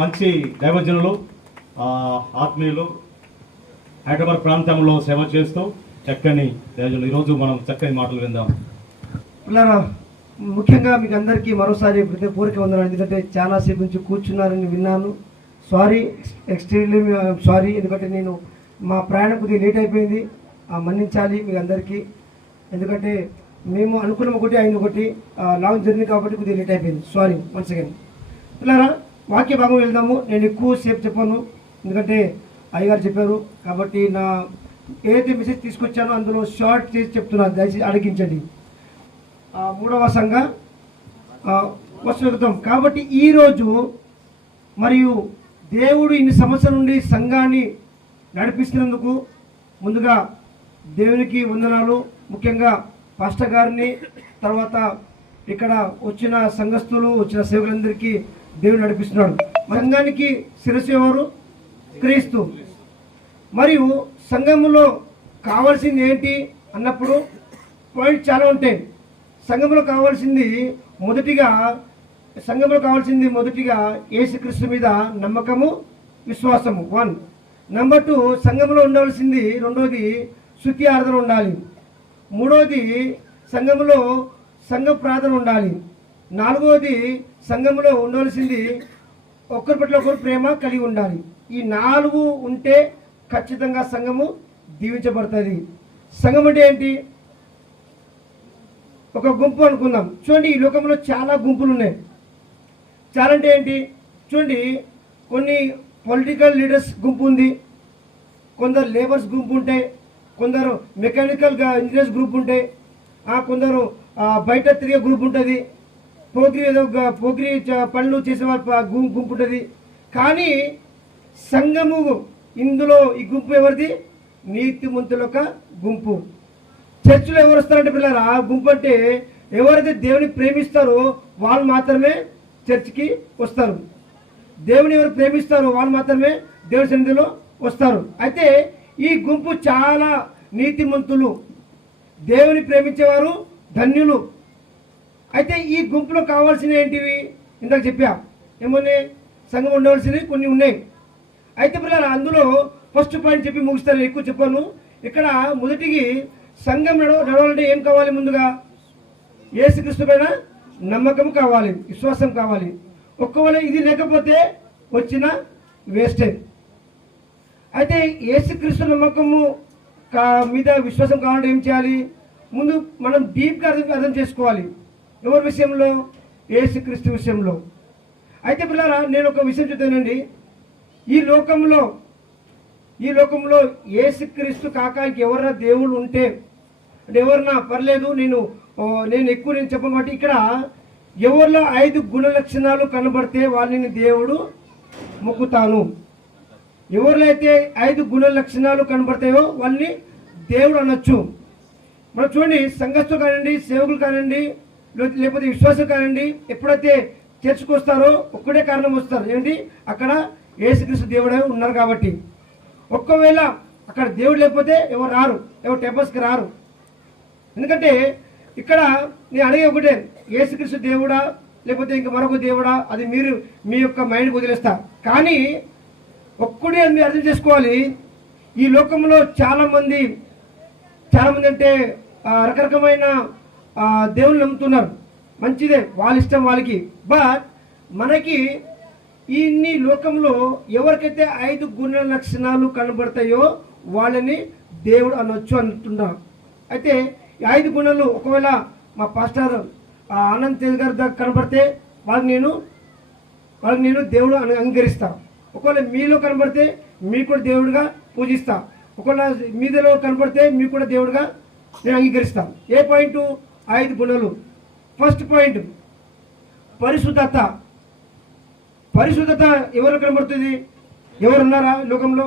మంచి దైవజనులు, ఆత్మీయులు, హైదరాబాద్ ప్రాంతంలో సేవ చేస్తూ చక్కని దైవజనులు. ఈరోజు మనం చక్కని మాటలు విందాం. పిల్లరా, ముఖ్యంగా మీకు అందరికీ మరోసారి హృదయపూర్వక వందనాలు. ఎందుకంటే చాలాసేపు నుంచి కూర్చున్నారని విన్నాను. Sorry, extremely sorry. ఎందుకంటే నేను మా ప్రయాణం కొద్దిగా లేట్ అయిపోయింది, మన్నించాలి మీకు అందరికీ. ఎందుకంటే మేము అనుకున్న ఒకటి అయిన ఒకటి లాంగ్ జర్నీ కాబట్టి కొద్దిగా లేట్ అయిపోయింది. Sorry once again. పిల్లరా, వాక్య భాగం వెళ్దాము. నేను ఎక్కువ సేపు చెప్పాను ఎందుకంటే అయ్యగారు చెప్పారు కాబట్టి నా ఏదైతే మెసేజ్ తీసుకొచ్చానో అందులో షార్ట్ చేసి చెప్తున్నాను, దయచేసి అడిగించండి. 3వ సంఘ వస్తుతం కాబట్టి ఈరోజు మరియు దేవుడు ఇన్ని సంవత్సరాల నుండి సంఘాన్ని నడిపిస్తున్నందుకు ముందుగా దేవునికి వందనాలు. ముఖ్యంగా పాస్టర్ గారిని, తర్వాత ఇక్కడ వచ్చిన సంఘస్థులు, వచ్చిన సేవకులందరికీ దేవుడు నడిపిస్తున్నాడు. సంఘానికి శిరస్సు ఎవరు? క్రీస్తు. మరియు సంఘంలో కావాల్సింది ఏంటి అన్నప్పుడు పాయింట్ చాలా ఉంటాయి. సంఘంలో కావాల్సింది మొదటిగా యేసుక్రీస్తు మీద నమ్మకము, విశ్వాసము 1. నెంబర్ 2 సంఘంలో ఉండవలసింది, రెండోది స్తుతి ఆరాధన ఉండాలి. మూడోది సంఘంలో సంఘ ప్రార్థన ఉండాలి. 4వది సంఘంలో ఉండవలసింది ఒకరి పట్ల ఒకరు ప్రేమ కలిగి ఉండాలి. ఈ 4 ఉంటే ఖచ్చితంగా సంఘము దీవించబడుతుంది. సంఘం అంటే ఏంటి? ఒక గుంపు అనుకుందాం. చూడండి, ఈ లోకంలో చాలా గుంపులు ఉన్నాయి. చాలా అంటే ఏంటి? చూడండి, కొన్ని పొలిటికల్ లీడర్స్ గుంపు ఉంది, కొందరు లేబర్స్ గుంపు ఉంటాయి, కొందరు మెకానికల్ ఇంజనీర్స్ గ్రూప్ ఉంటాయి, కొందరు బయట తిరిగే గ్రూప్ ఉంటుంది, పోగిరి పనులు చేసే వాళ్ళ గుంపు ఉంటుంది. కానీ సంఘము ఇందులో ఈ గుంపు ఎవరిది? నీతిమంతుల యొక్క గుంపు. చర్చిలో ఎవరు వస్తారంటే పిల్లలు, ఆ గుంపు అంటే ఎవరైతే దేవుని ప్రేమిస్తారో వాళ్ళు మాత్రమే చర్చికి వస్తారు. దేవుని ఎవరు ప్రేమిస్తారో వాళ్ళు మాత్రమే దేవుని సన్నిధిలో వస్తారు. అయితే ఈ గుంపు చాలా నీతిమంతులు, దేవుని ప్రేమించేవారు ధన్యులు. అయితే ఈ గుంపులో కావాల్సినవి ఏంటివి? ఇందాక చెప్పా, ఏమని సంఘం ఉండవలసినవి కొన్ని ఉన్నాయి. అయితే పిల్లలు అందులో ఫస్ట్ పాయింట్ చెప్పి ముగిస్తారు, ఎక్కువ చెప్పాను. ఇక్కడ మొదటికి సంఘం నడవాలంటే ఏం కావాలి? ముందుగా యేసుక్రీస్తు పైన నమ్మకం కావాలి, విశ్వాసం కావాలి. ఒక్కవేళ ఇది లేకపోతే వచ్చిన వేస్టే. అయితే యేసుక్రీస్తు నమ్మకము మీద విశ్వాసం కావాలంటే ఏం చేయాలి? ముందు మనం డీప్గా అర్థం చేసుకోవాలి. ఎవరి విషయంలో? యేసుక్రీస్తు విషయంలో. అయితే పిల్లరా, నేను ఒక విషయం చెప్తానండి. ఈ లోకంలో యేసుక్రీస్తు కాక ఎవరైనా దేవుడు ఉంటే అంటే ఎవరన్నా పర్లేదు, నేను ఎక్కువ చెప్పను కాబట్టి ఇక్కడ ఎవరిలో 5 గుణ లక్షణాలు కనబడితే వాళ్ళని దేవుడు మొక్కుతాను. ఎవరిలో అయితే 5 గుణ లక్షణాలు కనబడతాయో వాళ్ళని దేవుడు అనొచ్చు. మనం చూడండి, సంఘస్థులు కానివ్వండి, సేవకులు కానివ్వండి, లేకపోతే విశ్వాసులు కానివ్వండి, ఎప్పుడైతే చర్చకు వస్తారో ఒక్కడే కారణం వస్తారు ఏంటి? అక్కడ యేసుక్రీస్తు దేవుడే ఉన్నారు కాబట్టి. ఒక్కవేళ అక్కడ దేవుడు లేకపోతే ఎవరు రారు, ఎవరు టెంపల్స్కి రారు. ఎందుకంటే ఇక్కడ నేను అడిగే ఒకటే, యేసుక్రీస్తు దేవుడా లేకపోతే ఇంకా మరొక దేవుడా, అది మీరు మీ యొక్క మైండ్కి వదిలేస్తా. కానీ ఒక్కడే మీరు అర్థం చేసుకోవాలి. ఈ లోకంలో చాలామంది అంటే రకరకమైన దేవుళ్ళు నమ్ముతున్నారు. మంచిదే, వాళ్ళ ఇష్టం వాళ్ళకి. బట్ మనకి ఈ లోకంలో ఎవరికైతే 5 గుణ లక్షణాలు కనబడతాయో వాళ్ళని దేవుడు అనొచ్చు అంటున్నాం. అయితే ఈ 5 గుణాలు ఒకవేళ మా పాస్టర్ ఆనంద్ తేజ్ గారి దగ్గర కనబడితే వాళ్ళకి నేను దేవుడు అంగీకరిస్తా. ఒకవేళ మీలో కనబడితే మీకు కూడా దేవుడిగా పూజిస్తా. ఒకవేళ మీదలో కనబడితే మీకు కూడా దేవుడిగా నేను అంగీకరిస్తాను. ఏ పాయింట్? 5 గుణాలు. ఫస్ట్ పాయింట్ పరిశుద్ధత. పరిశుద్ధత ఎవరు కనబడుతుంది? ఎవరున్నారా లోకంలో?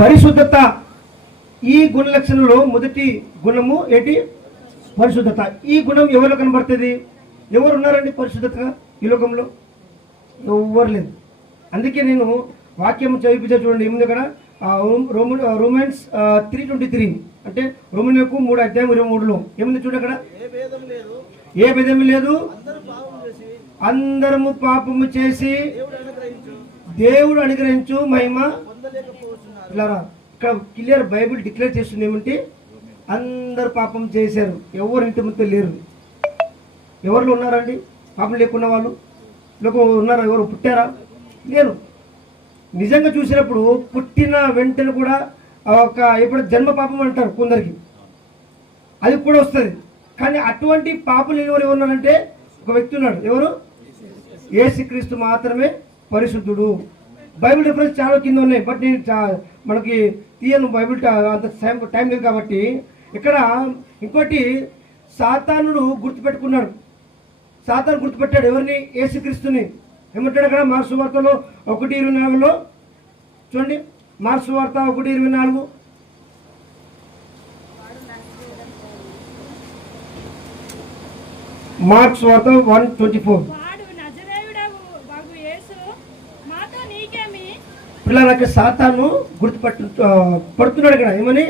పరిశుద్ధత ఈ గుణ లక్షణంలో మొదటి గుణము ఏంటి? పరిశుద్ధత. ఈ గుణం ఎవరిలో కనబడుతుంది? ఎవరు ఉన్నారండి పరిశుద్ధతగా ఈ లోకంలో? ఎవ్వరు లేదు. అందుకే నేను వాక్యం చదివించా చూడండి, ఏముంది అక్కడ రోమన్స్ 3:23 అంటే రోమన్లకు 3:23 ఏముంది చూడండి అక్కడ, ఏ భేదం లేదు, అందరము పాపము చేసి దేవుడు అనుగ్రహించు మహిమ ఇలారా. ఇక్కడ క్లియర్ బైబిల్ డిక్లేర్ చేస్తుంది ఏమంటే అందరు పాపం చేశారు, ఎవరు ఇంటి ముందు లేరు. ఎవరిలో ఉన్నారండి పాపం లేకున్న వాళ్ళు? ఉన్నారా? ఎవరు పుట్టారా? లేరు. నిజంగా చూసినప్పుడు పుట్టిన వెంటనే కూడా ఎప్పుడు జన్మ పాపం అంటారు కొందరికి, అది కూడా వస్తుంది. కానీ అటువంటి పాపం లేని వారు ఎవరున్నారంటే ఒక వ్యక్తి ఉన్నాడు. ఎవరు? యేసుక్రీస్తు మాత్రమే పరిశుద్ధుడు. బైబిల్ రిఫరెన్స్ చాలా కింద ఉన్నాయి, బట్ నేను మనకి తీయను, బైబిల్ అంత టైం లేదు కాబట్టి. ఇక్కడ ఇంకోటి సాతానుడు గుర్తుపెట్టుకున్నాడు. సాతాను గుర్తుపెట్టాడు ఎవరిని? యేసుక్రీస్తుని. ఏమంటాడు అక్కడ మార్క్స్ వార్తలో 1:24 చూడండి. మార్క్స్ వార్త 1:24 మార్క్స్ వార్త 1:24 పిల్లలకి సాతాను పడుతున్నాడు ఇక్కడ. ఏమని?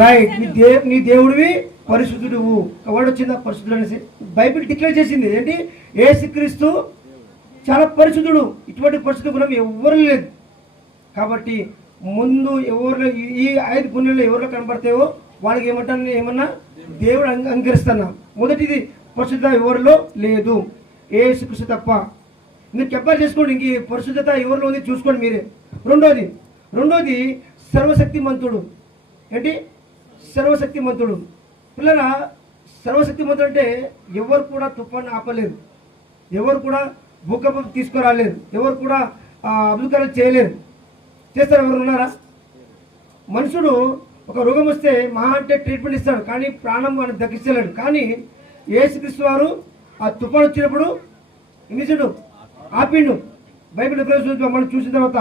రైట్, నీ దేవుడివి పరిశుద్ధుడు. వాడు వచ్చిందా పరిశుద్ధుడు అనేసి బైబిల్ డిక్లేర్ చేసింది. ఏంటి? యేసుక్రీస్తు చాలా పరిశుద్ధుడు. ఇటువంటి పరిశుద్ధ గుణం ఎవరు లేదు. కాబట్టి ముందు ఎవరు ఈ 5 గుణాలు ఎవరిలో కనబడతాయో వాళ్ళకి ఏమన్నా దేవుడు అంగీకరిస్తున్నా. మొదటిది పరిశుద్ధత ఎవరిలో లేదు, యేసుక్రీస్తు తప్ప. మీరు కంపేర్ చేసుకోండి, ఇంక పరిశుద్ధత ఎవరిలో ఉంది చూసుకోండి మీరే. రెండోది సర్వశక్తిమంతుడు. ఏంటి? సర్వశక్తిమంతుడు. పిల్లల సర్వశక్తిమంతుడు అంటే ఎవరు కూడా తుఫాను ఆపలేరు, ఎవరు కూడా భూకంపం తీసుకురాలేరు, ఎవరు కూడా అద్భుతాలు చేయలేరు. చేస్తారు? ఎవరు ఉన్నారా? మనుషుడు ఒక రోగం వస్తే మహా అంటే ట్రీట్మెంట్ ఇస్తాడు, కానీ ప్రాణం వాడిని దక్కించలేడు. కానీ యేసుక్రీస్తు వారు ఆ తుఫాను వచ్చినప్పుడు ఇమిసుడు ఆపిండు. బైబిల్ మనం చూసిన తర్వాత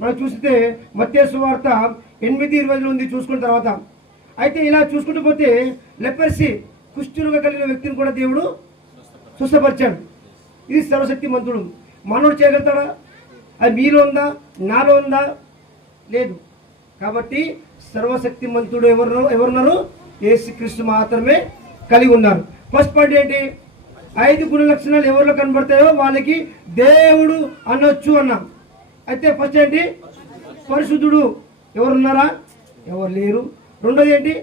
మనం చూస్తే మత్తయి సువార్త 8:20 ఉంది చూసుకున్న తర్వాత. అయితే ఇలా చూసుకుంటూ పోతే లెపర్సీ కుష్ఠరోగం కలిగిన వ్యక్తిని కూడా దేవుడు స్వస్థపరిచాడు. ఇది సర్వశక్తిమంతుడు. మానవుడు చేయగలుగుతాడా? అది మీలో ఉందా? నాలో ఉందా? లేదు. కాబట్టి సర్వశక్తిమంతుడు ఎవరున్నారు? యేసుక్రీస్తు మాత్రమే కలిగి ఉన్నారు. ఫస్ట్ పాయింట్ ఏంటి? 5 గుణ లక్షణాలు ఎవరిలో కనబడతాయో వాళ్ళకి దేవుడు అనొచ్చు అన్నాం. అయితే ఫస్ట్ ఏంటి? పరిశుద్ధుడు. ఎవరున్నారా? ఎవరు లేరు. రెండోది ఏంటి?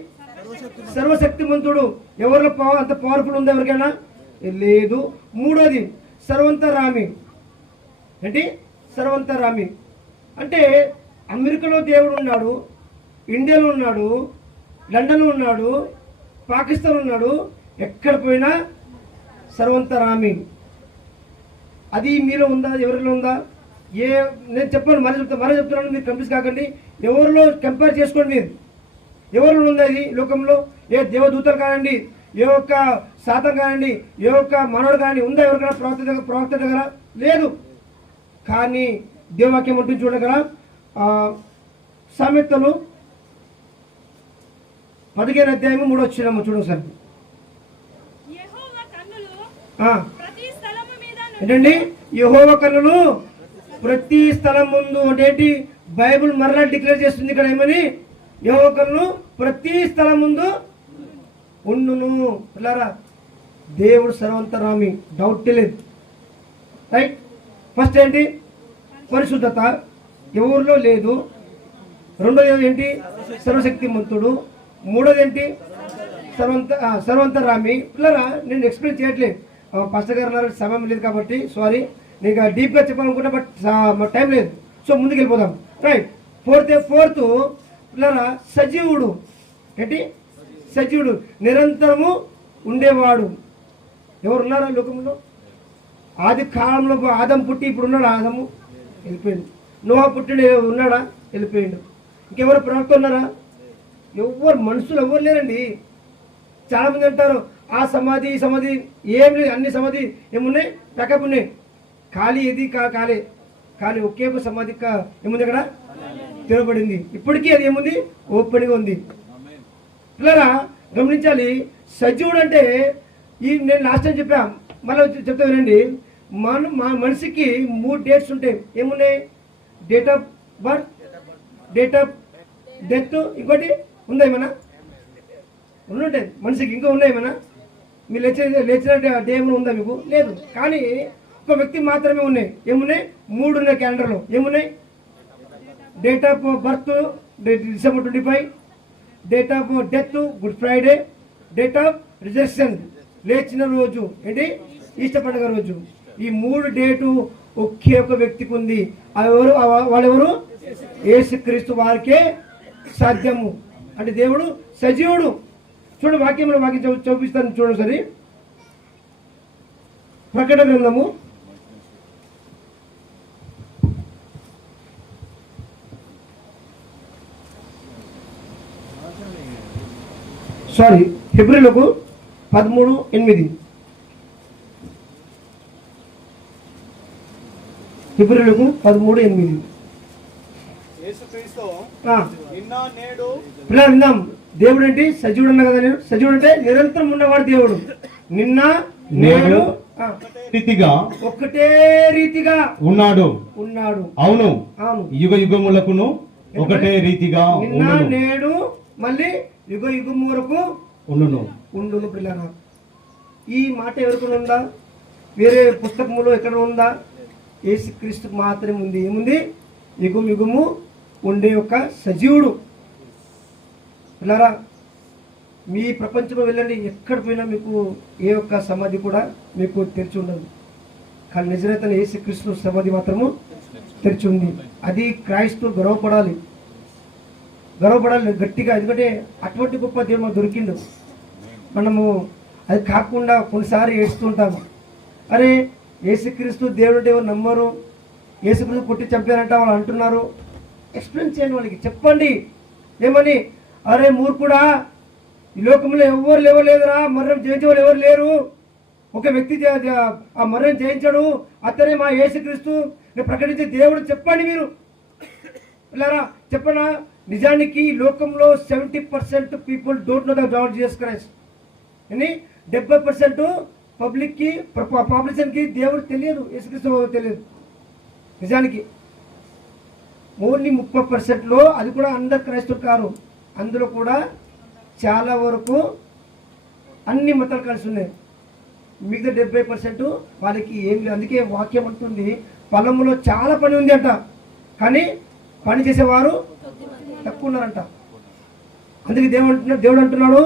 సర్వశక్తిమంతుడు. ఎవరిలో అంత పవర్ఫుల్ ఉందా ఎవరికైనా? లేదు. మూడోది సర్వంతరామి. ఏంటి? సర్వంతరామి అంటే అమెరికాలో దేవుడు ఉన్నాడు, ఇండియాలో ఉన్నాడు, లండన్లో ఉన్నాడు, పాకిస్తాన్ ఉన్నాడు, ఎక్కడ పోయినా సర్వంతరామి. అది మీలో ఉందా? ఎవరిలో ఉందా? నేను చెప్పాను, మరీ చెప్తున్నాను, మీరు కన్ఫ్యూజ్ కాకండి. ఎవరిలో కంపేర్ చేసుకోండి మీరు. ఎవరిలో ఉందా ఇది లోకంలో? ఏ దేవదూతలు కానివ్వండి, ఏ ఒక్క శాతం కానివ్వండి, ఏ ఒక్క మనవుడు కానివ్వండి, ఉందా ఎవరికైనా ప్రవక్త దగ్గర? లేదు. కానీ దేవవాక్యం ఉంటుంది చూడగల సామెతలు 15వ అధ్యాయము 3వ వచనం చూడండి సార్. ఏంటండి? యెహోవా కన్నులు ప్రతి స్థలం ముందు అంటే ఏంటి? బైబిల్ మరలా డిక్లేర్ చేస్తుంది ఇక్కడ ఏమని? యెహోవా కన్నులు ప్రతి స్థలం ముందు ఉండును. పిల్లరా, దేవుడు సర్వంతరామి, డౌట్ లేదు. రైట్. ఫస్ట్ ఏంటి? పరిశుద్ధత ఎవరిలో లేదు. రెండోది ఏంటి? సర్వశక్తిమంతుడు. మూడోది ఏంటి? సర్వంతరామి. పిల్లరా, నేను ఎక్స్ప్లెయిన్ చేయట్లేదు, పాస్టర్ గారు సమయం లేదు కాబట్టి సారీ. నీకు డీప్గా చెప్పాలనుకుంటా, బట్ టైం లేదు. సో ముందుకు వెళ్ళిపోదాం. రైట్. ఫోర్త్ పిల్లరా, సజీవుడు. ఏంటి? సజీవుడు, నిరంతరము ఉండేవాడు. ఎవరున్నారా లోకంలో? ఆది కాలంలో ఆదం పుట్టి ఇప్పుడు ఉన్నాడు? ఆదము వెళ్ళిపోయిండు. నోహా పుట్టిన ఉన్నాడా? వెళ్ళిపోయిండు. ఇంకెవరు ప్రవక్త ఉన్నారా? ఎవరు మనుషులు ఎవరు లేరండి. చాలామంది అంటారు ఆ సమాధి ఈ సమాధి. ఏం లేదు, అన్ని సమాధి ఏమున్నాయి? ప్యాకప్ ఉన్నాయి. ఖాళీ ఏది కాలే. కానీ ఒకే ఒక సమాధి ఏముంది అక్కడ తెరవబడింది. ఇప్పటికీ అది ఏముంది, ఓపెన్గా ఉంది. పిల్లరా గమనించాలి, సజీవుడు అంటే నేను లాస్ట్ టైం చెప్పా, మళ్ళీ చెప్తా వినండి. మనిషికి 3 డేట్స్ ఉంటాయి. ఏమున్నాయి? Date of birth, date of death, ఇంకోటి ఉందా ఏమన్నా? ఉంటాయి మనిషికి. ఇంకా ఉన్నాయి ఏమన్నా? మీరు లేచిన డే ఏమైనా ఉందా మీకు? లేదు. కానీ ఒక వ్యక్తి మాత్రమే ఉన్నాయి. ఏమున్నాయి? 3 ఉన్నాయి క్యాలెండర్లో. ఏమున్నాయి? Date of birth December 25, date of death good Friday, date of reservation లేచిన రోజు ఏంటి, ఈస్టర్ పండుగ రోజు. ఈ 3 డేటు ఒకే ఒక వ్యక్తికి ఉంది. ఎవరు? వాళ్ళెవరు? యేసుక్రీస్తు వారికే సాధ్యము. అంటే దేవుడు సజీవుడు. చూడండి వాక్యంలో చూపిస్తాను చూడండి సరే. ప్రకటన గ్రంథము హెబ్రీయులకు 13:8. హెబ్రీయులకు 13:8. పిల్లలు విందాం. దేవుడు ఏంటి? సజీవుడు అన్నా కదా నేను. సజీవుడు అంటే నిరంతరం ఉన్నవాడు దేవుడు. నిన్న నేడు రీతిగా ఒకటే రీతిగా ఉన్నాడు. అవును, అవును. యుగ యుగములకును ఒకటే రీతిగా నిన్న నేడు మళ్ళీ యుగ యుగం వరకు ఉండును. పిల్లరా, ఈ మాట ఎవరికి ఉందా? వేరే పుస్తకములో ఎక్కడ ఉందా? యేసుక్రీస్తుకు మాత్రమే ఉంది. ఏముంది? యుగం యుగము ఉండే ఒక సజీవుడు. పిల్లరా, మీ ప్రపంచంలో వెళ్ళండి, ఎక్కడ పోయినా మీకు ఏ ఒక్క సమాధి కూడా మీకు తెరిచి ఉండదు. కానీ నిజరైతే యేసుక్రీస్తు సమాధి మాత్రము తెరిచి ఉంది. అది క్రైస్తవులు గర్వపడాలి గట్టిగా. ఎందుకంటే అటువంటి గొప్ప దేవుడు మనకు దొరికిండు. మనము అది కాకుండా కొన్నిసారి ఏడుస్తుంటాము. అరే యేసుక్రీస్తు దేవుడు అంటే ఎవరు నమ్మరు, యేసుక్రీస్తు కొట్టి చంపారంట వాళ్ళు అంటున్నారు. ఎక్స్ప్లెయిన్ చేయండి వాళ్ళకి, చెప్పండి. ఏమని? అరే మూర్ఖుడా, ఈ లోకంలో ఎవరు లేవలేదురా, మరణం జయించే వాళ్ళు ఎవరు లేరు. ఒక వ్యక్తి ఆ మరణం జయించాడు, అతనే మా యేసుక్రీస్తు, నేను ప్రకటించే దేవుడు. చెప్పండి మీరు. పిల్లరా చెప్పనా? నిజానికి లోకంలో 70% people don't know the lord Jesus Christ. అని 70% పబ్లిక్కి, పాపులేషన్కి దేవుడు తెలియదు, యేసుక్రీస్తు తెలియదు. నిజానికి ఓన్లీ 30%లో, అది కూడా అందరు క్రైస్తవులు కారు. అందులో కూడా చాలా వరకు అన్ని మతాలు కలిసి ఉన్నాయి. మిగతా 70% వాళ్ళకి ఏం లేదు. అందుకే వాక్యం అంటుంది, పొలంలో చాలా పని ఉంది అంట, కానీ పని చేసేవారు తక్కువ ఉన్నారంట. అందుకే దేవుడు అంటున్నాడు,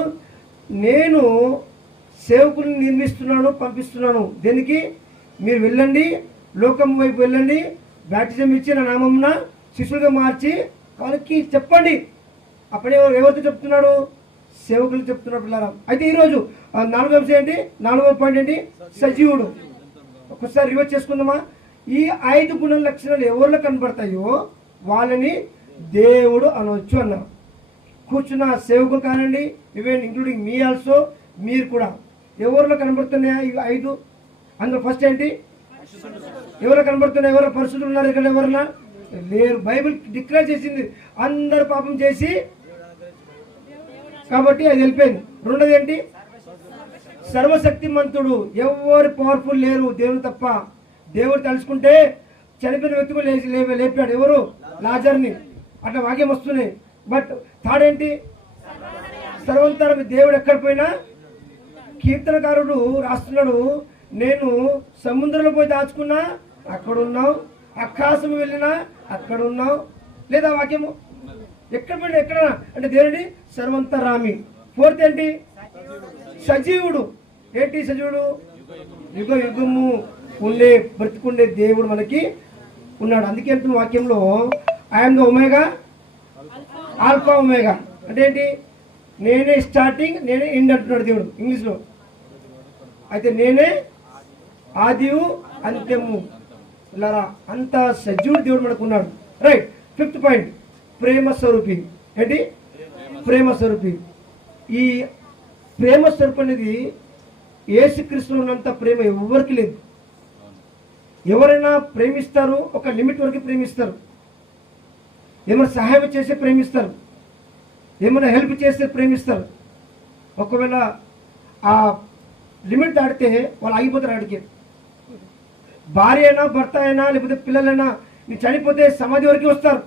నేను సేవకుల్ని నిర్మిస్తున్నాను, పంపిస్తున్నాను. దేనికి? మీరు వెళ్ళండి, లోకం వైపు వెళ్ళండి, బ్యాప్టిజం ఇచ్చి నా నామమున శిష్యులుగా మార్చి వాళ్ళకి చెప్పండి. అప్పుడే ఎవరితో చెప్తున్నాడు? సేవకులు చెప్తున్నాడు. పిల్లరా, అయితే ఈరోజు 4వ అంశం ఏంటి? 4వ పాయింట్ ఏంటి? సజీవుడు. ఒకసారి రివర్స్ చేసుకుందామా? ఈ 5 గుణ లక్షణాలు ఎవరిలో కనబడతాయో వాళ్ళని దేవుడు అనవచ్చు అన్న. కూర్చున్న సేవకులు కానండి, ఈవెన్ ఇంక్లూడింగ్ మీ ఆల్సో, మీరు కూడా ఎవరిలో కనబడుతున్నాయా ఈ 5? అందులో ఫస్ట్ ఏంటి? ఎవరో కనబడుతున్నాయి? ఎవరో పరిస్థితులు ఉన్నారు ఇక్కడ? ఎవరన్నా లేరు. బైబిల్ డిక్లేర్ చేసింది అందరు పాపం చేసి, కాబట్టి అది వెళ్ళిపోయింది. రెండోది ఏంటి? సర్వశక్తిమంతుడు. ఎవరు పవర్ఫుల్ లేరు దేవుడు తప్ప. దేవుడు తలుచుకుంటే చనిపోయిన వ్యక్తి కూడా లేపాడు. ఎవరు? లాజర్ని. అట్లా వాక్యం వస్తున్నాయి. బట్ థర్డ్ ఏంటి? సర్వంతరం. దేవుడు ఎక్కడ పోయినా, కీర్తనకారుడు రాస్తున్నాడు, నేను సముద్రంలో పోయి దాచుకున్నా అక్కడ ఉన్నావు, ఆకాశం వెళ్ళినా అక్కడ ఉన్నావు. లేదా వాక్యము ఎక్కడ పోయినా ఎక్కడ అంటే దేవుడి సర్వంతరామి. ఫోర్త్ ఏంటి? సజీవుడు. ఏంటి సజీవుడు? యుగ యుగము ఉండే బ్రతికుండే దేవుడు మనకి ఉన్నాడు. అందుకే అంటున్న వాక్యంలో I'm the omega, alpha omega. అంటే ఏంటి? నేనే స్టార్టింగ్, నేనే ఎండ్ అంటున్నాడు దేవుడు ఇంగ్లీష్లో. అయితే నేనే ఆదియు అంత్యము. ఇలా అంత సజీవుడు దేవుడు మనకు ఉన్నాడు. రైట్. 5th పాయింట్, ప్రేమ స్వరూపి. ఏంటి? ప్రేమ స్వరూపి. ఈ ప్రేమ స్వరూపి అనేది యేసుక్రీస్తులో ఉన్నంత ప్రేమ ఎవరికి లేదు. ఎవరైనా ప్రేమిస్తారు, ఒక లిమిట్ వరకు ప్రేమిస్తారు. ఏమైనా సహాయం చేస్తే ప్రేమిస్తారు, ఏమైనా హెల్ప్ చేస్తే ప్రేమిస్తారు. ఒకవేళ ఆ లిమిట్ దాటితే వాళ్ళు ఆగిపోతారు. అడిగే భార్య అయినా భర్త అయినా లేకపోతే పిల్లలైనా మీరు చనిపోతే సమాధి వరకు వస్తారు,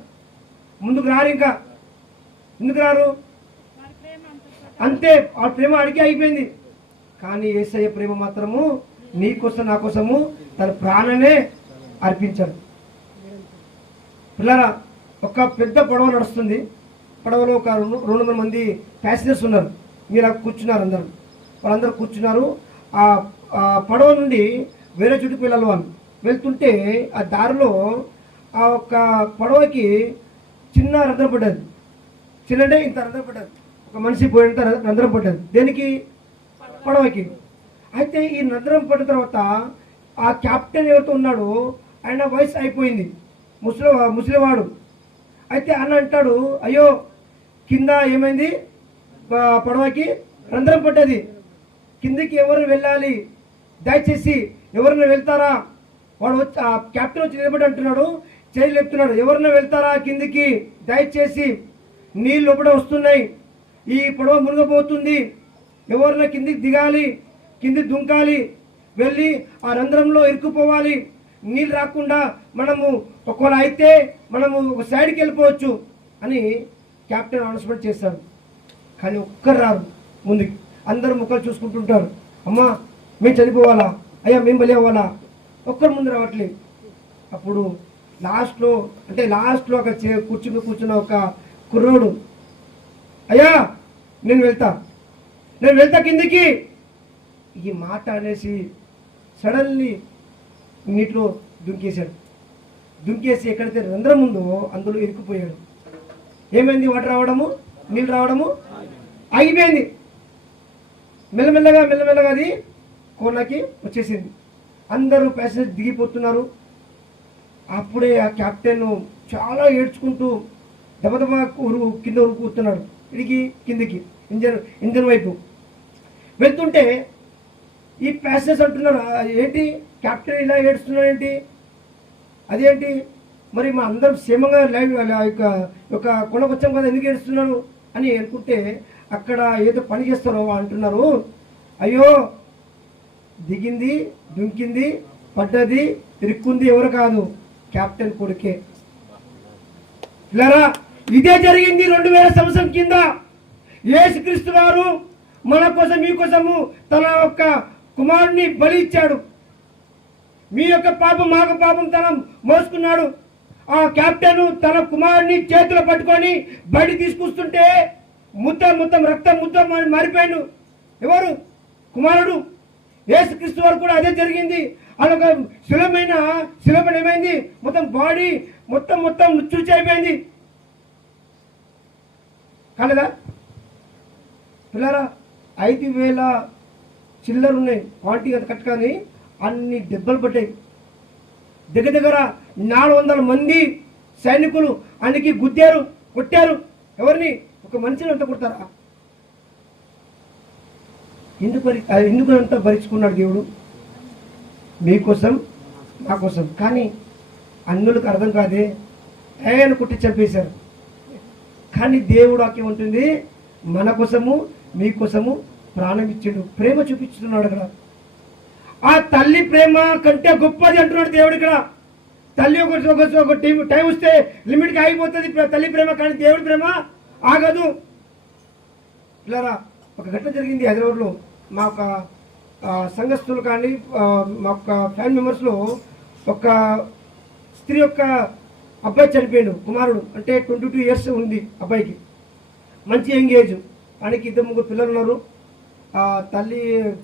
ముందుకు రారు. ఇంకా ఎందుకు రారు? అంతే, ఆ ప్రేమ అడిగి అయిపోయింది. కానీ యేసయ్య ప్రేమ మాత్రము నీ కోసం నా కోసము తన ప్రాణనే అర్పించాడు. పిల్లరా, ఒక పెద్ద పడవ నడుస్తుంది. పడవలో ఒక 200 మంది ప్యాసింజర్స్ ఉన్నారు. మీరు కూర్చున్నారు, అందరూ వాళ్ళందరూ కూర్చున్నారు. ఆ పడవ నుండి వేరే చుట్టుకు వెళ్ళాలి. వాళ్ళు వెళ్తుంటే ఆ దారిలో ఆ ఒక పడవకి చిన్న రంధ్రం పడ్డది. చిన్నంటే ఇంత రంధ్రం పడ్డది, ఒక మనిషి పోయినంత రంధ్రం పడ్డది. దేనికి? పడవకి. అయితే ఈ రంధ్రం పడిన తర్వాత ఆ క్యాప్టెన్ ఎవరితో ఉన్నాడో ఆయన వయసు అయిపోయింది, ముసలివాడు. అయితే అన్న అంటాడు, అయ్యో కింద ఏమైంది, పడవకి రంధ్రం పడ్డది, కిందికి ఎవరు వెళ్ళాలి, దయచేసి ఎవరైనా వెళ్తారా? వాడు వచ్చి ఆ క్యాప్టెన్ వచ్చి నిలబడి అంటున్నాడు, చేయి లేపుతున్నాడు, ఎవరైనా వెళ్తారా కిందికి? దయచేసి నీళ్ళు లోపల వస్తున్నాయి, ఈ పడవ మునిగబోతుంది, ఎవరైనా కిందికి దిగాలి, కింది దుంకాలి, వెళ్ళి ఆ రంధ్రంలో ఇరుక్కుపోవాలి, నీళ్ళు రాకుండా మనము ఒకవేళ అయితే మనము ఒక సైడ్కి వెళ్ళిపోవచ్చు అని క్యాప్టెన్ అనౌన్స్మెంట్ చేశాడు. కానీ ఒక్కరు రారు ముందుకి. అందరూ ముఖాలు చూసుకుంటుంటారు. అమ్మా మేము చనిపోవాలా, అయ్యా మేము బలి అవ్వాలా, ఒక్కరు ముందు రావట్లేదు. అప్పుడు లాస్ట్లో అక్కడ కూర్చున్న ఒక కుర్రోడు, అయ్యా నేను వెళ్తా కిందికి, ఈ మాట అనేసి సడన్లీ నీటిలో దుంకేసి ఎక్కడైతే రంధ్రం ఉందో అందులో ఇరుక్కుపోయాడు. ఏమైంది? వాటర్ రావడము, నీళ్ళు రావడము ఆగిపోయింది. మెల్లమెల్లగా అది కోనకి వచ్చేసింది. అందరూ ప్యాసింజర్ దిగిపోతున్నారు. అప్పుడే ఆ క్యాప్టెన్ చాలా ఏడ్చుకుంటూ దబదబా కింద ఉరుకుతున్నాడు, ఇడికి కిందికి ఇంజన్ వైపు వెళ్తుంటే ఈ ప్యాసింజర్స్ అంటున్నారు, ఏంటి క్యాప్టెన్ ఇలా ఏడుస్తున్నాడు ఏంటి, అదేంటి మరి మా అందరం క్షేమంగా ఒక కొండకు వచ్చాం కదా, ఎందుకు ఏడుస్తున్నాడు అని అనుకుంటే అక్కడ ఏదో పని చేస్తారో అంటున్నారు, అయ్యో దిగింది, దుంకింది, పడ్డది, తిరుక్కుంది ఎవరు కాదు, క్యాప్టెన్ కొడుకే. ఇలారా ఇదే జరిగింది 2000 సంవత్సరం కింద. యేసుక్రీస్తు వారు మన కోసం మీకోసము తన యొక్క కుమారుని బలి ఇచ్చాడు. మీ యొక్క పాపం మాకు పాపం తన మోసుకున్నాడు. ఆ క్యాప్టెన్ తన కుమారుని చేతిలో పట్టుకొని బయట తీసుకొస్తుంటే మొత్తం రక్తం మారిపోయాడు. ఎవరు? కుమారుడు. యేసుక్రీస్తు వారు కూడా అదే జరిగింది. అదొక సులభమైన ఏమైంది, మొత్తం బాడీ మొత్తం నుచ్చుచి అయిపోయింది. కాలేదా పిల్లరా? 5000 చిల్లరు ఉన్నాయి, క్వాంటిటీ అది కట్టుకొని అన్ని దెబ్బలు పట్టాయి. దగ్గర 400 మంది సైనికులు ఆయనకి గుద్దారు, కొట్టారు. ఎవరిని? ఒక మనిషిని అంత కొడతారా? ఎందుకు అంత భరించుకున్నాడు దేవుడు? మీకోసం, నా కోసం. కానీ అన్నులకు అర్థం కాదే, ఆయన కొట్టి చంపేశారు. కానీ దేవుడు వాక్యం ఉంటుంది, మన కోసము మీకోసము ప్రాణం ఇచ్చిండు, ప్రేమ చూపించుతున్నాడు. అక్కడ ఆ తల్లి ప్రేమ కంటే గొప్పది అంటున్నాడు దేవుడు. ఇక్కడ తల్లి ఒక టైం వస్తే లిమిట్కి ఆగిపోతుంది తల్లి ప్రేమ, కానీ దేవుడి ప్రేమ ఆగదు. ఇలా ఒక ఘటన జరిగింది హైదరాబాద్లో. మా యొక్క సంఘస్థులు కానీ మా యొక్క ఫ్యామిలీ మెంబర్స్లో ఒక స్త్రీ యొక్క అబ్బాయి చనిపోయాడు, కుమారుడు. అంటే 22 years ఉంది అబ్బాయికి, మంచి యంగ్ ఏజ్. ఆయనకి 2-3 పిల్లలు ఉన్నారు. ఆ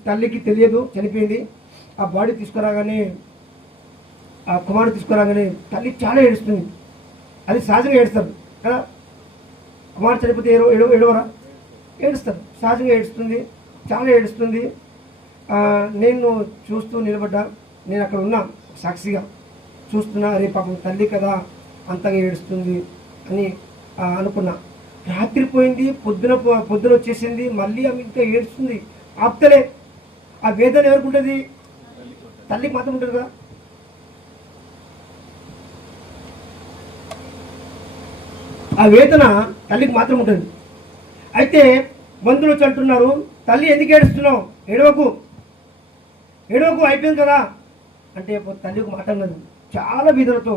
తల్లికి తెలియదు, చనిపోయింది. ఆ బాడీ తీసుకురాగానే, ఆ కుమారుడు తీసుకురాగానే తల్లి చాలా ఏడుస్తుంది. అది సహజంగా ఏడుస్తారు కదా, కుమారుడు చనిపోతే ఏడవరా? ఏడుస్తారు, సహజంగా ఏడుస్తుంది, చాలా ఏడుస్తుంది. నేను చూస్తూ నిలబడ్డా, నేను అక్కడ ఉన్నా సాక్షిగా చూస్తున్నా. అరే పాపం తల్లి కదా అంతగా ఏడుస్తుంది అని అనుకున్నా. రాత్రి పోయింది, పొద్దున వచ్చేసింది, మళ్ళీ ఆమె ఇంకా ఏడుస్తుంది, ఆప్తలే. ఆ వేదన ఎవరికి ఉంటుంది? తల్లికి మాత్రం ఉంటుంది కదా. ఆ వేదన తల్లికి మాత్రం ఉంటుంది. అయితే బంధువులు వచ్చి అంటున్నారు, తల్లి ఎందుకు ఏడుస్తున్నావు, ఏడవకు అయిపోయింది కదా అంటే తల్లి ఒక మాట అన్నది, చాలా వీధులతో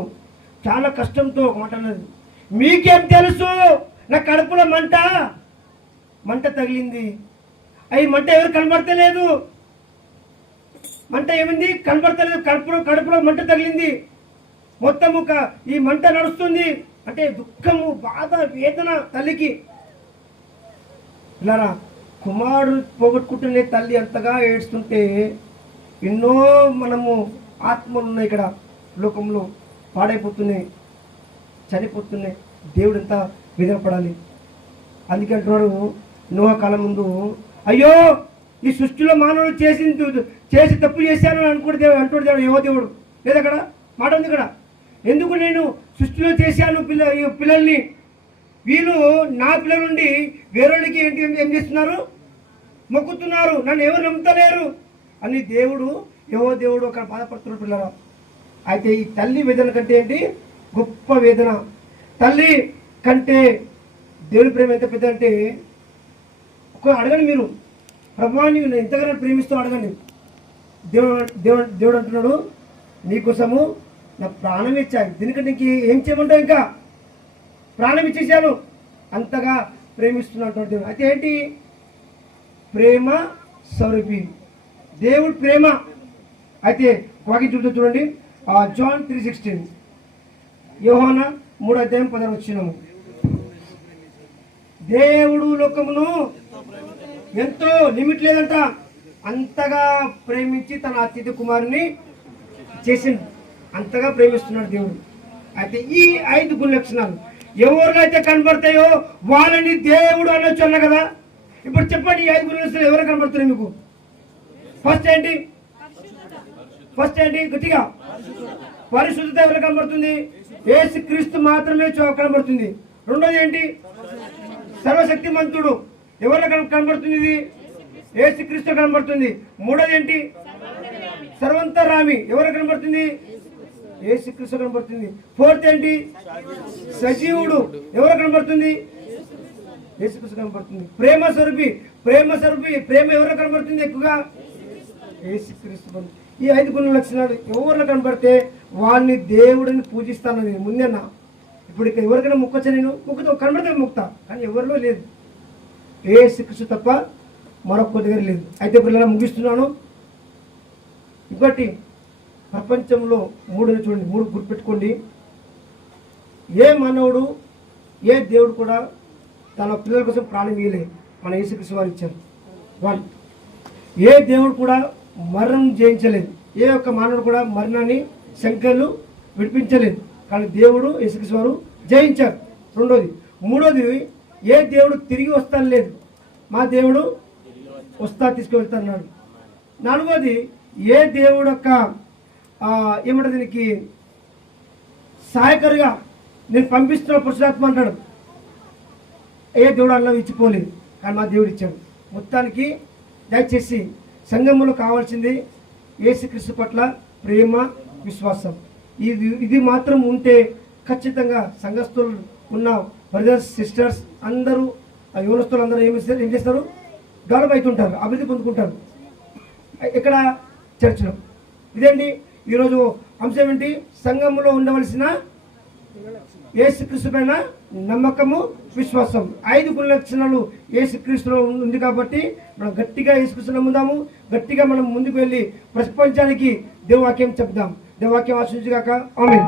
చాలా కష్టంతో ఒక మాట అన్నది, మీకేం తెలుసు నా కడుపులో మంట తగిలింది, అవి మంట ఎవరు కనబడతలేదు, మంట ఏమింది కనబడతలేదు, కడుపులో మంట తగిలింది, మొత్తము ఈ మంట నడుస్తుంది అంటే దుఃఖము బాధ వేదన తల్లికి. ఇలా కుమారుడు పోగొట్టుకుంటున్న తల్లి అంతగా ఏడుస్తుంటే ఎన్నో మనము ఆత్మలు ఉన్నాయి ఇక్కడ లోకంలో, పాడైపోతున్నాయి, చనిపోతున్నాయి. దేవుడు ఎంత వేదన పడాలి. అందుకే అంటున్నాడు నోహ కాలం ముందు, అయ్యో ఈ సృష్టిలో మానవుడు చేసి తప్పు చేశాను అంటున్నాడు దేవుడు. ఏవో దేవుడు లేదు అక్కడ మాట ఉంది ఇక్కడ, ఎందుకు నేను సృష్టిలో చేశాను పిల్లల్ని, వీళ్ళు నా పిల్లల నుండి వేరేళ్ళకి ఏం చేస్తున్నారు, మొక్కుతున్నారు, నన్ను ఎవరు నమ్ముతలేరు అని ఏవో దేవుడు అక్కడ బాధపడుతున్నారు పిల్లలు. అయితే ఈ తల్లి వేదన కంటే ఏంటి గొప్ప వేదన. తల్లి కంటే దేవుడి ప్రేమ ఎంత పెద్ద అంటే, అడగండి మీరు, ప్రభువాన్ని నేను ఎంతగానో ప్రేమిస్తూ అడగండి. దేవుడు అంటున్నాడు, నీకోసము నా ప్రాణం ఇచ్చాను, దీనికంటే ఇంక ఏం చేయమంటావు, ఇంకా ప్రాణం ఇచ్చేసాను, అంతగా ప్రేమిస్తున్నాడు దేవుడు. అయితే ఏంటి ప్రేమ స్వరూపి దేవుడు ప్రేమ. అయితే వాక్యం చూడండి, జాన్ 3:16, యోహానా 3:16. దేవుడు లోకమును ఎంతో లిమిట్ లేదంట, అంతగా ప్రేమించి తన అతిథి కుమారుని చేసింది, అంతగా ప్రేమిస్తున్నాడు దేవుడు. అయితే ఈ 5 గుణ లక్షణాలు ఎవరికైతే కనబడతాయో వాళ్ళని దేవుడు అనొచ్చు అన్న కదా. ఇప్పుడు చెప్పండి, ఈ 5 గుణ లక్షణాలు ఎవరు కనబడుతున్నాయి మీకు? ఫస్ట్ ఏంటి గట్టిగా, పరిశుద్ధత ఎవరు కనబడుతుంది? యేసుక్రీస్తు మాత్రమే కనబడుతుంది. రెండోది ఏంటి? సర్వశక్తిమంతుడు ఎవరు కనబడుతుంది? ఇది యేసుక్రీస్తు కనబడుతుంది. మూడోది ఏంటి? సర్వంతరామి ఎవరు కనబడుతుంది? యేసుక్రీస్తు కనబడుతుంది. ఫోర్త్ ఏంటి? సజీవుడు ఎవరు కనబడుతుంది? యేసుక్రీస్తు కనబడుతుంది. ప్రేమ స్వరూపి ప్రేమ ఎవరు కనబడుతుంది? ఎక్కువగా యేసుక్రీస్తు. ఈ 5 గుణ లక్షణాలు ఎవరిలో కనబడితే వాడిని దేవుడిని పూజిస్తాను నేను ముందేనా. ఇప్పుడు ఇక్కడ ఎవరికైనా మొక్కచ్చా? నేను మొక్కుతా, కనబడితే మొక్కుతా, కానీ ఎవరిలో లేదు, యేసుక్రీస్తు తప్ప మరొక దగ్గర లేదు. అయితే పిల్లలు ముగిస్తున్నాను. ఇంకోటి, ప్రపంచంలో 3 చూడండి, 3 గుర్తుపెట్టుకోండి. ఏ మానవుడు ఏ దేవుడు కూడా తన పిల్లల కోసం ప్రాణం ఇవ్వలేదు, మన యేసుక్రీస్తు వారు ఇచ్చారు. 1, ఏ దేవుడు కూడా మరణం జయించలేదు, ఏ ఒక్క మానవుడు కూడా మరణాన్ని సంఖ్యలు విడిపించలేదు, కానీ దేవుడు యేసుక్రీస్తు వారు జయించారు. రెండోది. మూడోది, ఏ దేవుడు తిరిగి వస్తాను లేదు, మా దేవుడు తీసుకువెళ్తాన్నాడు. నాలుగోది, ఏ దేవుడు యొక్క ఏమంటారు దీనికి సహాయకరుగా నేను పంపిస్తున్న పురుషాత్మ అంటాడు. ఏ దేవుడు అలా ఇచ్చిపోలేదు, కానీ మా దేవుడు ఇచ్చాడు. మొత్తానికి దయచేసి సంఘంలో కావాల్సింది యేసుక్రీస్తు పట్ల ప్రేమ, విశ్వాసం. ఇది మాత్రం ఉంటే ఖచ్చితంగా సంఘస్థులు ఉన్న బ్రదర్స్ సిస్టర్స్ అందరూ, యువనస్తులు అందరూ ఏం చేస్తారు? డెవలప్ అవుతుంటారు, అభివృద్ధి పొందుకుంటారు. ఇక్కడ చర్చిలో ఇదేంటి ఈరోజు అంశం ఏంటి? సంఘంలో ఉండవలసిన యేసుక్రీస్తు పైన నమ్మకము, విశ్వాసం. 5 గుణ లక్షణాలు యేసుక్రీస్తులో ఉంది కాబట్టి మనం గట్టిగా యేసుక్రీస్తు నమ్ముదాము, గట్టిగా మనం ముందుకు వెళ్ళి ప్రపంచానికి దేవవాక్యం చెప్దాం. దేవవాక్యం ఆశించుగాక. ఆమేన్.